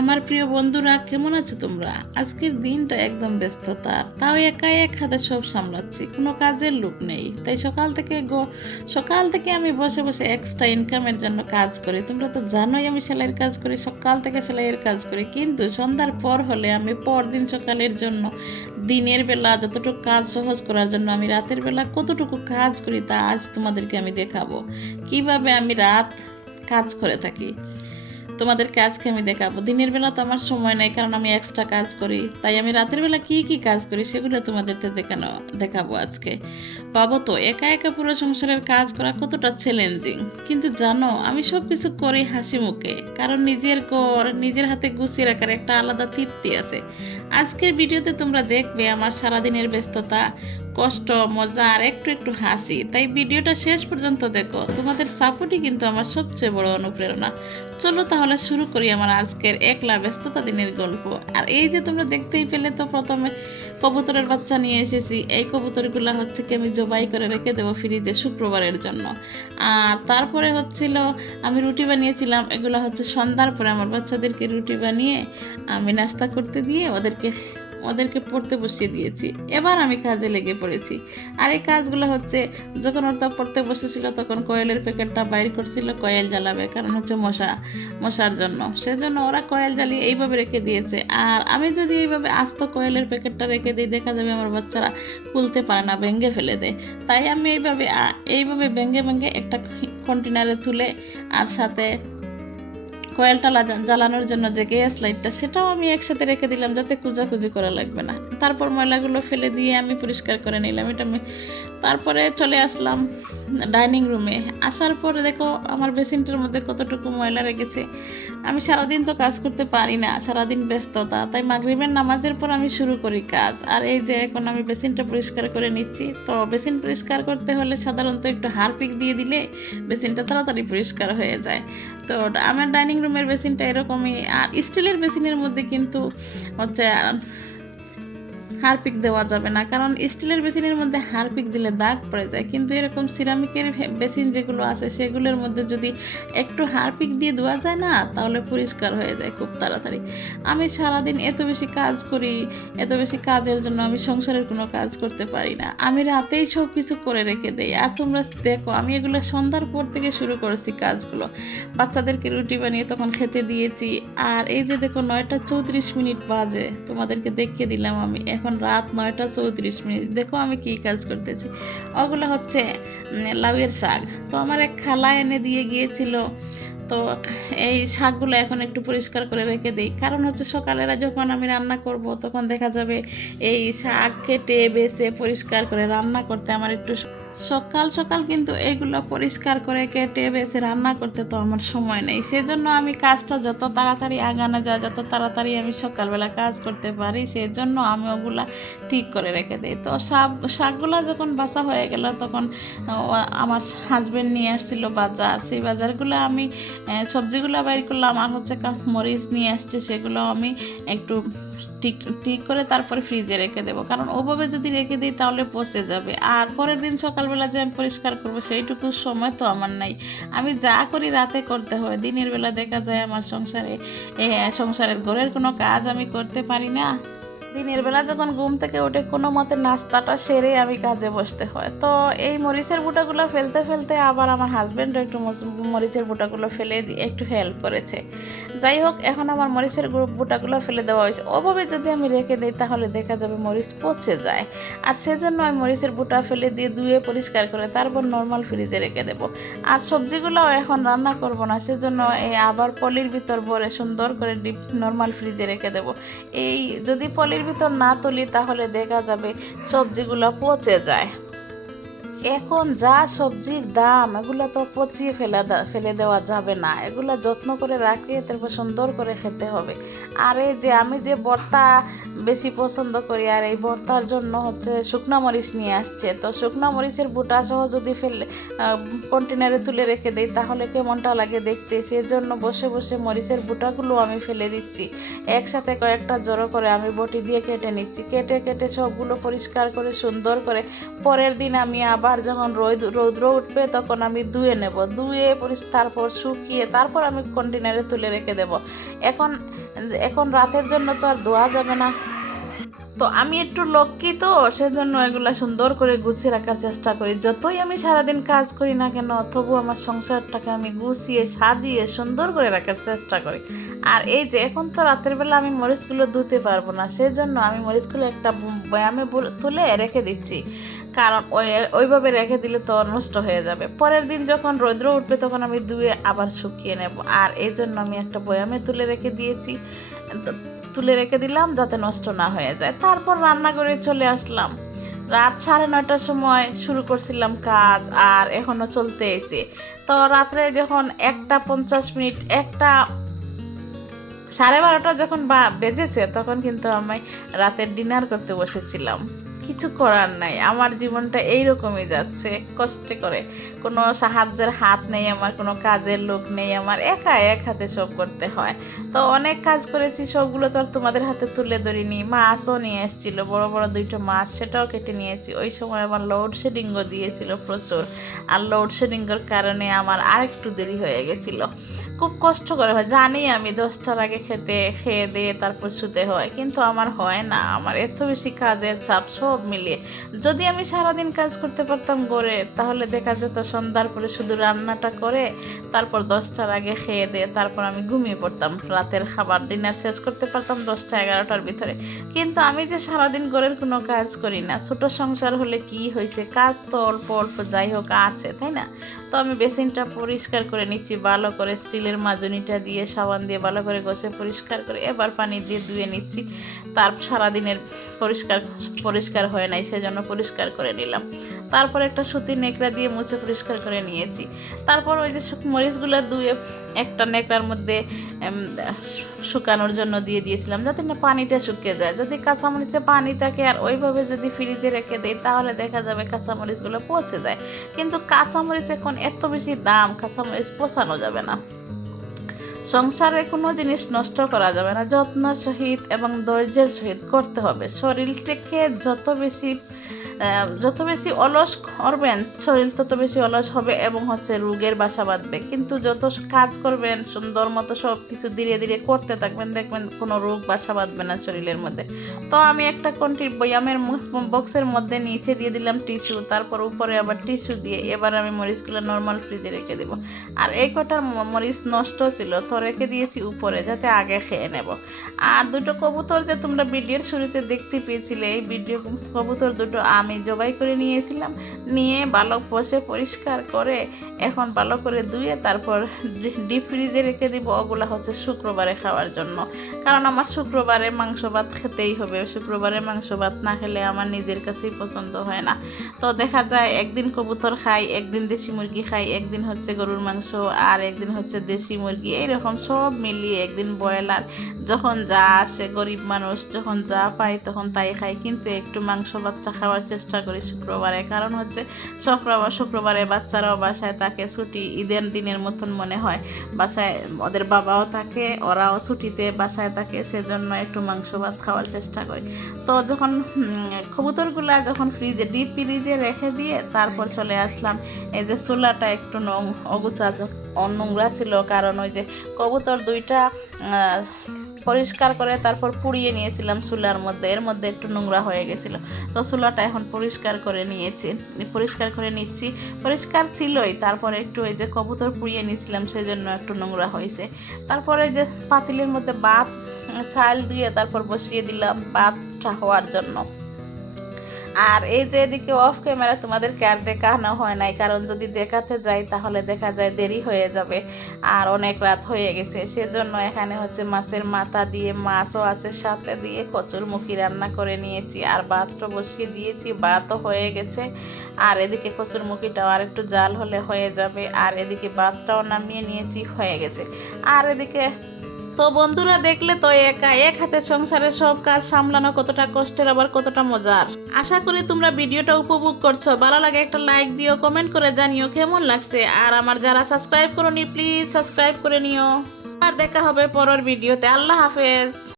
আমার প্রিয় বন্ধুরা, কেমন আছো তোমরা? আজকের দিনটা একদম ব্যস্ততা। তাও একা এক হাতে সব সামলাচ্ছি, কোনো কাজের লোক নেই। তাই সকাল থেকে সকাল থেকে আমি বসে বসে এক্সট্রা ইনকামের জন্য কাজ করি। তোমরা তো জানোই আমি সেলাইয়ের কাজ করি, সকাল থেকে সেলাইয়ের কাজ করি। কিন্তু সন্ধ্যার পর হলে আমি পরদিন সকালের জন্য, দিনের বেলা যতটুকু কাজ সহজ করার জন্য আমি রাতের বেলা কতটুকু কাজ করি তা আজ তোমাদেরকে আমি দেখাবো। কীভাবে আমি রাত কাজ করে থাকি? তোমাদেরকে আজকে আমি দেখাবো। দিনের বেলা তো আমার সময় নাই, কারণ আমি এক্সট্রা কাজ করি। তাই আমি রাতের বেলা কি কি কাজ করি সেগুলো তোমাদেরকে দেখানো, দেখাবো আজকে। পাবো তো, একা একা পুরো সংসারের কাজ করা কতটা চ্যালেঞ্জিং কিন্তু জানো, আমি সব কিছু করি হাসি মুখে। কারণ নিজের কর নিজের হাতে গুছিয়ে রাখার একটা আলাদা তৃপ্তি আছে। আজকের ভিডিওতে তোমরা দেখবে আমার সারাদিনের ব্যস্ততা কষ্ট, মজা আর একটু একটু হাসি। তাই ভিডিওটা শেষ পর্যন্ত দেখো। তোমাদের সাপোর্টই কিন্তু আমার সবচেয়ে বড় অনুপ্রেরণা। চলো তাহলে শুরু করি আমার আজকের একলা ব্যস্ততা দিনের গল্প। আর এই যে তোমরা দেখতেই পেলে তো প্রথমে কবুতরের বাচ্চা নিয়ে এসেছি। এই কবুতরগুলো হচ্ছে কি আমি জবাই করে রেখে দেবো ফ্রিজে শুক্রবারের জন্য। আর তারপরে হচ্ছিল আমি রুটি বানিয়েছিলাম। এগুলো হচ্ছে সন্ধ্যার পরে আমার বাচ্চাদেরকে রুটি বানিয়ে আমি নাস্তা করতে দিয়ে ওদেরকে ওদেরকে পড়তে বসিয়ে দিয়েছি। এবার আমি কাজে লেগে পড়েছি। আর এই কাজগুলো হচ্ছে, যখন ওরা পড়তে বসেছিল, তখন কয়েলের প্যাকেটটা বাইর করছিল, কয়েল জ্বালাবে, কারণ হচ্ছে মশা, মশার জন্য। সেজন্য ওরা কয়েল জ্বালিয়ে এইভাবে রেখে দিয়েছে। আর আমি যদি এইভাবে আস্ত কয়েলের প্যাকেটটা রেখে দিই, দেখা যাবে আমার বাচ্চারা খুলতে পারে না, ভেঙে ফেলে দেয়। তাই আমি এইভাবে এইভাবে ভেঙে ভেঙে একটা কন্টেনারে তুলে, আর সাথে কয়েলটা জ্বালানোর জন্য যে গ্যাস লাইটটা, সেটাও আমি একসাথে রেখে দিলাম যাতে খুঁজাখুঁজি করা লাগবে না। তারপর ময়লাগুলো ফেলে দিয়ে আমি পরিষ্কার করে নিলাম। এটা আমি তারপরে চলে আসলাম ডাইনিং রুমে। আসার পরে দেখো, আমার বেসিনটার মধ্যে কতটুকু ময়লা রেখেছে। আমি সারাদিন তো কাজ করতে পারি না, সারাদিন ব্যস্ততা। তাই মাগরিবের নামাজের পর আমি শুরু করি কাজ। আর এই যে এখন আমি বেসিনটা পরিষ্কার করে নিচ্ছি, তো বেসিন পরিষ্কার করতে হলে সাধারণত একটু হারপিক দিয়ে দিলে বেসিনটা তাড়াতাড়ি পরিষ্কার হয়ে যায়। তো আমার ডাইনিং রুমের বেসিনটা এরকমই, আর স্টিলের বেসিনের মধ্যে কিন্তু হচ্ছে হারপিক দেওয়া যাবে না। কারণ স্টিলের বেসিনের মধ্যে হারপিক দিলে দাগ পড়ে যায়। কিন্তু এরকম সিরামিকের বেসিন যেগুলো আছে, সেগুলোর মধ্যে যদি একটু হারপিক দিয়ে ধোয়া যায় না, তাহলে পরিষ্কার হয়ে যায় খুব তাড়াতাড়ি। আমি সারাদিন এত বেশি কাজ করি, এত বেশি কাজের জন্য আমি সংসারের কোনো কাজ করতে পারি না। আমি রাতেই সব কিছু করে রেখে দেই। আর তোমরা দেখো, আমি এগুলো সন্ধ্যার পর থেকে শুরু করেছি কাজগুলো। বাচ্চাদেরকে রুটি বানিয়ে তখন খেতে দিয়েছি। আর এই যে দেখো, নয়টা চৌত্রিশ মিনিট বাজে। তোমাদেরকে দেখিয়ে দিলাম আমি এখন। রাত নয়টা চৌত্রিশ মিনিট। দেখো আমি কি কাজ করতেছি। ওগুলো হচ্ছে লাউয়ের শাক। তো আমার এক খালা এনে দিয়ে গিয়েছিল। তো এই শাকগুলো এখন একটু পরিষ্কার করে রেখে দিই। কারণ হচ্ছে সকালেরা যখন আমি রান্না করব, তখন দেখা যাবে এই শাক কেটে, বেছে, পরিষ্কার করে রান্না করতে আমার একটু সকাল সকাল কিন্তু এগুলো পরিষ্কার করে কেটে বেছে রান্না করতে তো আমার সময় নেই। সেজন্য আমি কাজটা যত তাড়াতাড়ি আগানো যায়, যত তাড়াতাড়ি আমি সকালবেলা কাজ করতে পারি, সেজন্য আমি ওগুলা ঠিক করে রেখে দিই। তো শাক, শাকগুলো যখন বাসা হয়ে গেল, তখন আমার হাজব্যান্ড নিয়ে আসছিল বাজার। সেই বাজারগুলো আমি সবজিগুলো বাইর করলাম। আর হচ্ছে মরিচ নিয়ে আসছে, সেগুলো আমি একটু ঠিক ঠিক করে তারপরে ফ্রিজে রেখে দেবো। কারণ ওভাবে যদি রেখে দিই তাহলে পচে যাবে। আর পরের দিন সকালবেলা যে আমি পরিষ্কার করব সেইটুকু সময় তো আমার নাই। আমি যা করি রাতে করতে হয়। দিনের বেলা দেখা যায় আমার সংসারে সংসারের ঘরের কোনো কাজ আমি করতে পারি না। দিনের বেলা যখন ঘুম থেকে উঠে কোনো মতে নাস্তাটা সেরে আমি কাজে বসতে হয়। তো এই মরিচের বুটাগুলো ফেলতে ফেলতে আবার আমার হাজব্যান্ডও একটু মরিচের বুটাগুলো ফেলে দিয়ে একটু হেল্প করেছে। যাই হোক, এখন আমার মরিচের বুটাগুলো ফেলে দেওয়া হয়েছে। ওভাবে যদি আমি রেখে দিই, তাহলে দেখা যাবে মরিচ পচে যায়। আর সেজন্য আমি মরিচের বুটা ফেলে দিয়ে ধুয়ে পরিষ্কার করে তারপর নর্মাল ফ্রিজে রেখে দেব। আর সবজিগুলোও এখন রান্না করব না, সেজন্য এই আবার পলির ভিতর ভরে সুন্দর করে ডিপ নর্মাল ফ্রিজে রেখে দেব। এই যদি পলির ভিতর না তুলি তাহলে দেখা যাবে সবজিগুলো পচে যায়। এখন যা সবজির দাম, এগুলো তো পচিয়ে ফেলা ফেলে দেওয়া যাবে না। এগুলো যত্ন করে রাখতে তারপর সুন্দর করে খেতে হবে। আর এই যে আমি যে ভর্তা বেশি পছন্দ করি, আর এই ভর্তার জন্য হচ্ছে শুকনো মরিচ নিয়ে আসছে। তো শুকনো মরিচের বুটা সহ যদি ফেলে কন্টেনারে তুলে রেখে দেই, তাহলে কেমনটা লাগে দেখতে? সেজন্য বসে বসে মরিচের বুটাগুলো আমি ফেলে দিচ্ছি। একসাথে কয়েকটা জড়ো করে আমি বটি দিয়ে কেটে নিচ্ছি। কেটে কেটে সবগুলো পরিষ্কার করে, সুন্দর করে পরের দিন আমি আবার আবার যখন রোদ রৌদ্র উঠবে তখন আমি ধুয়ে নেব। ধুয়ে তারপর শুকিয়ে তারপর আমি কন্টেনারে তুলে রেখে দেব। এখন এখন রাতের জন্য তো আর ধোয়া যাবে না। তো আমি একটু লক্ষ্মী তো, সেজন্য এগুলো সুন্দর করে গুছিয়ে রাখার চেষ্টা করি। যতই আমি সারাদিন কাজ করি না কেন তবু আমার সংসারটাকে আমি গুছিয়ে, সাজিয়ে, সুন্দর করে রাখার চেষ্টা করি। আর এই যে, এখন তো রাতের বেলা আমি মরিচগুলো ধুতে পারব না, সেজন্য আমি মরিচগুলো একটা ব্যায়ামে তুলে রেখে দিচ্ছি। কারণ ওই, ওইভাবে রেখে দিলে তো নষ্ট হয়ে যাবে। পরের দিন যখন রৌদ্র উঠবে, তখন আমি ধুয়ে আবার শুকিয়ে নেব। আর এই জন্য আমি একটা বয়ামে তুলে রেখে দিয়েছি। তুলে রেখে দিলাম যাতে নষ্ট না হয়ে যায়। তারপর রান্না করে চলে আসলাম। রাত সাড়ে নয়টার সময় শুরু করছিলাম কাজ আর এখনও চলতে এসে। তো রাত্রে যখন একটা পঞ্চাশ মিনিট, একটা সাড়ে বারোটা যখন বা- বেজেছে তখন কিন্তু আমি রাতের ডিনার করতে বসেছিলাম। কিছু করার নাই। আমার জীবনটা এইরকমই যাচ্ছে, কষ্টে করে। কোনো সাহায্যের হাত নেই আমার, কোনো কাজের লোক নেই আমার, একা এক হাতে সব করতে হয়। তো অনেক কাজ করেছি, সবগুলো তো আর তোমাদের হাতে তুলে ধরিনি। মাছও নিয়ে এসেছিল, বড় বড় দুইটা মাছ সেটাও কেটে নিয়েছি। ওই সময় আমার লোডশেডিংও দিয়েছিল প্রচুর। আর লোডশেডিংয়ের কারণে আমার আরেকটু দেরি হয়ে গেছিল। খুব কষ্ট করে হয়। জানি আমি দশটার আগে খেতে, খেয়ে দিয়ে তারপর শুতে হয়, কিন্তু আমার হয় না। আমার এত বেশি কাজের চাপ, সব মিলিয়ে। যদি আমি সারাদিন কাজ করতে পারতাম গড়ে, তাহলে দেখা যেত সন্ধ্যার পরে শুধু রান্নাটা করে, তারপর দশটার আগে খেয়ে দিয়ে তারপর আমি ঘুমিয়ে পড়তাম। রাতের খাবার ডিনার শেষ করতে পারতাম দশটা এগারোটার ভিতরে। কিন্তু আমি যে সারাদিন ঘরের কোনো কাজ করি না, ছোট সংসার হলে কি হয়েছে কাজ তো অল্প অল্প যাই হোক, আছে, তাই না? তো আমি বেসিনটা পরিষ্কার করে নিচ্ছি, ভালো করে স্টিলের মাজনিটা দিয়ে সাবান দিয়ে ভালো করে ঘষে পরিষ্কার করে এবার পানি দিয়ে ধুয়ে নিচ্ছি। তার সারাদিনের পরিষ্কার পরিষ্কার হয় নাই, সেজন্য পরিষ্কার করে নিলাম। তারপর একটা সুতি নেকড়া দিয়ে মুছে পরিষ্কার করে নিয়েছি। তারপর ওই যে মরিচগুলো ধুয়ে একটা নেকড়ার মধ্যে শুকানোর জন্য দিয়ে দিয়েছিলাম, যাতে না পানিটা শুকিয়ে যায়। যদি কাঁচামরিচে পানি থাকে আর ওইভাবে যদি ফ্রিজে রেখে দেয় তাহলে দেখা যাবে কাঁচামরিচগুলো পচে যায়। কিন্তু কাঁচামরিচ এখন এত বেশি দাম, কাঁচামরিচ পচানো যাবে না। সংসারে কোনো জিনিস নষ্ট করা যাবে না। যত্ন সহিত এবং ধৈর্যের সহিত করতে হবে। শরীরটাকে যত বেশি যত বেশি অলস করবেন, শরীর তত বেশি অলস হবে এবং হচ্ছে রোগের বাসা বাঁধবে। কিন্তু যত কাজ করবেন, সুন্দর মতো সব কিছু ধীরে ধীরে করতে থাকবেন, দেখবেন কোনো রোগ বাসা বাঁধবে না শরীরের মধ্যে। তো আমি একটা কোনটি বয়ামের বক্সের মধ্যে নিচে দিয়ে দিলাম টিস্যু, তারপর উপরে আবার টিস্যু দিয়ে এবার আমি মরিচগুলো নর্মাল ফ্রিজে রেখে দেবো। আর এই কটা মরিচ নষ্ট ছিল, তো রেখে দিয়েছি উপরে যাতে আগে খেয়ে নেব। আর দুটো কবুতর যে তোমরা ভিডিওর শুরুতে দেখতে পেয়েছিলে, এই ভিডিও কবুতর দুটো আমি জবাই করে নিয়েছিলাম। নিয়ে ভালো বসে পরিষ্কার করে এখন ভালো করে ধুয়ে তারপর ডিপ ফ্রিজে রেখে দিব। ওগুলো হচ্ছে শুক্রবারে খাওয়ার জন্য। কারণ আমার শুক্রবারে মাংস ভাত খেতেই হবে। শুক্রবারে মাংস ভাত না খেলে আমার নিজের কাছেই পছন্দ হয় না। তো দেখা যায় একদিন কবুতর খাই, একদিন দেশি মুরগি খাই, একদিন হচ্ছে গরুর মাংস আর একদিন হচ্ছে দেশি মুরগি। এইরকম সব মিলিয়ে একদিন ব্রয়লার যখন যা আসে গরিব মানুষ যখন যা পায় তখন তাই খাই কিন্তু একটু মাংস ভাতটা খাওয়ার চেষ্টা করি শুক্রবারে। কারণ হচ্ছে শুক্রবার, শুক্রবারে বাচ্চারাও বাসায় থাকে, ছুটি ঈদের দিনের মতন মনে হয়। বাসায় ওদের বাবাও থাকে, ওরাও ছুটিতে বাসায় থাকে, সেজন্য একটু মাংস ভাত খাওয়ার চেষ্টা করি। তো যখন কবুতরগুলা যখন ফ্রিজে ডিপ ফ্রিজে রেখে দিয়ে তারপর চলে আসলাম, এই যে চুলাটা একটু নং অগুচা নোংরা ছিল। কারণ ওই যে কবুতর দুইটা পরিষ্কার করে তারপর পুড়িয়ে নিয়েছিলাম চুলার মধ্যে। এর মধ্যে একটু নোংরা হয়ে গেছিল। তো চুলাটা এখন পরিষ্কার করে নিয়েছি। পরিষ্কার করে নিচ্ছি। পরিষ্কার ছিলই। তারপরে একটু ওই যে কবুতর পুড়িয়ে নিয়েছিলাম সেই জন্য একটু নোংরা হয়েছে। তারপরে যে পাতিলের মধ্যে বাত চাল দিয়ে তারপর বসিয়ে দিলাম বাতটা হওয়ার জন্য। আর এই যে এদিকে অফ ক্যামেরা তোমাদেরকে আর দেখানো হয় নাই? কারণ যদি দেখাতে যাই তাহলে দেখা যায় দেরি হয়ে যাবে আর অনেক রাত হয়ে গেছে। সেজন্য এখানে হচ্ছে মাছের মাথা দিয়ে, মাছও আছে সাথে দিয়ে কচুর মুখি রান্না করে নিয়েছি আর ভাতটা বসিয়ে দিয়েছি, ভাতও হয়ে গেছে। আর এদিকে কচুর মুখিটাও আর একটু জাল হলে হয়ে যাবে। আর এদিকে ভাতটাও নামিয়ে নিয়েছি, হয়ে গেছে। আর এদিকে তো বন্ধুরা দেখলে তো একা এক হাতে সংসারের সব কাজ সামলানো কতটা কষ্টের, আবার কতটা মজার। আশা করি তোমরা ভিডিওটা উপভোগ করছ। ভালো লাগে একটা লাইক দিও, কমেন্ট করে জানিও কেমন লাগছে। আর আমার যারা সাবস্ক্রাইব করনি, প্লিজ সাবস্ক্রাইব করে নিও। আর দেখা হবে পরের ভিডিওতে। আল্লাহ হাফেজ।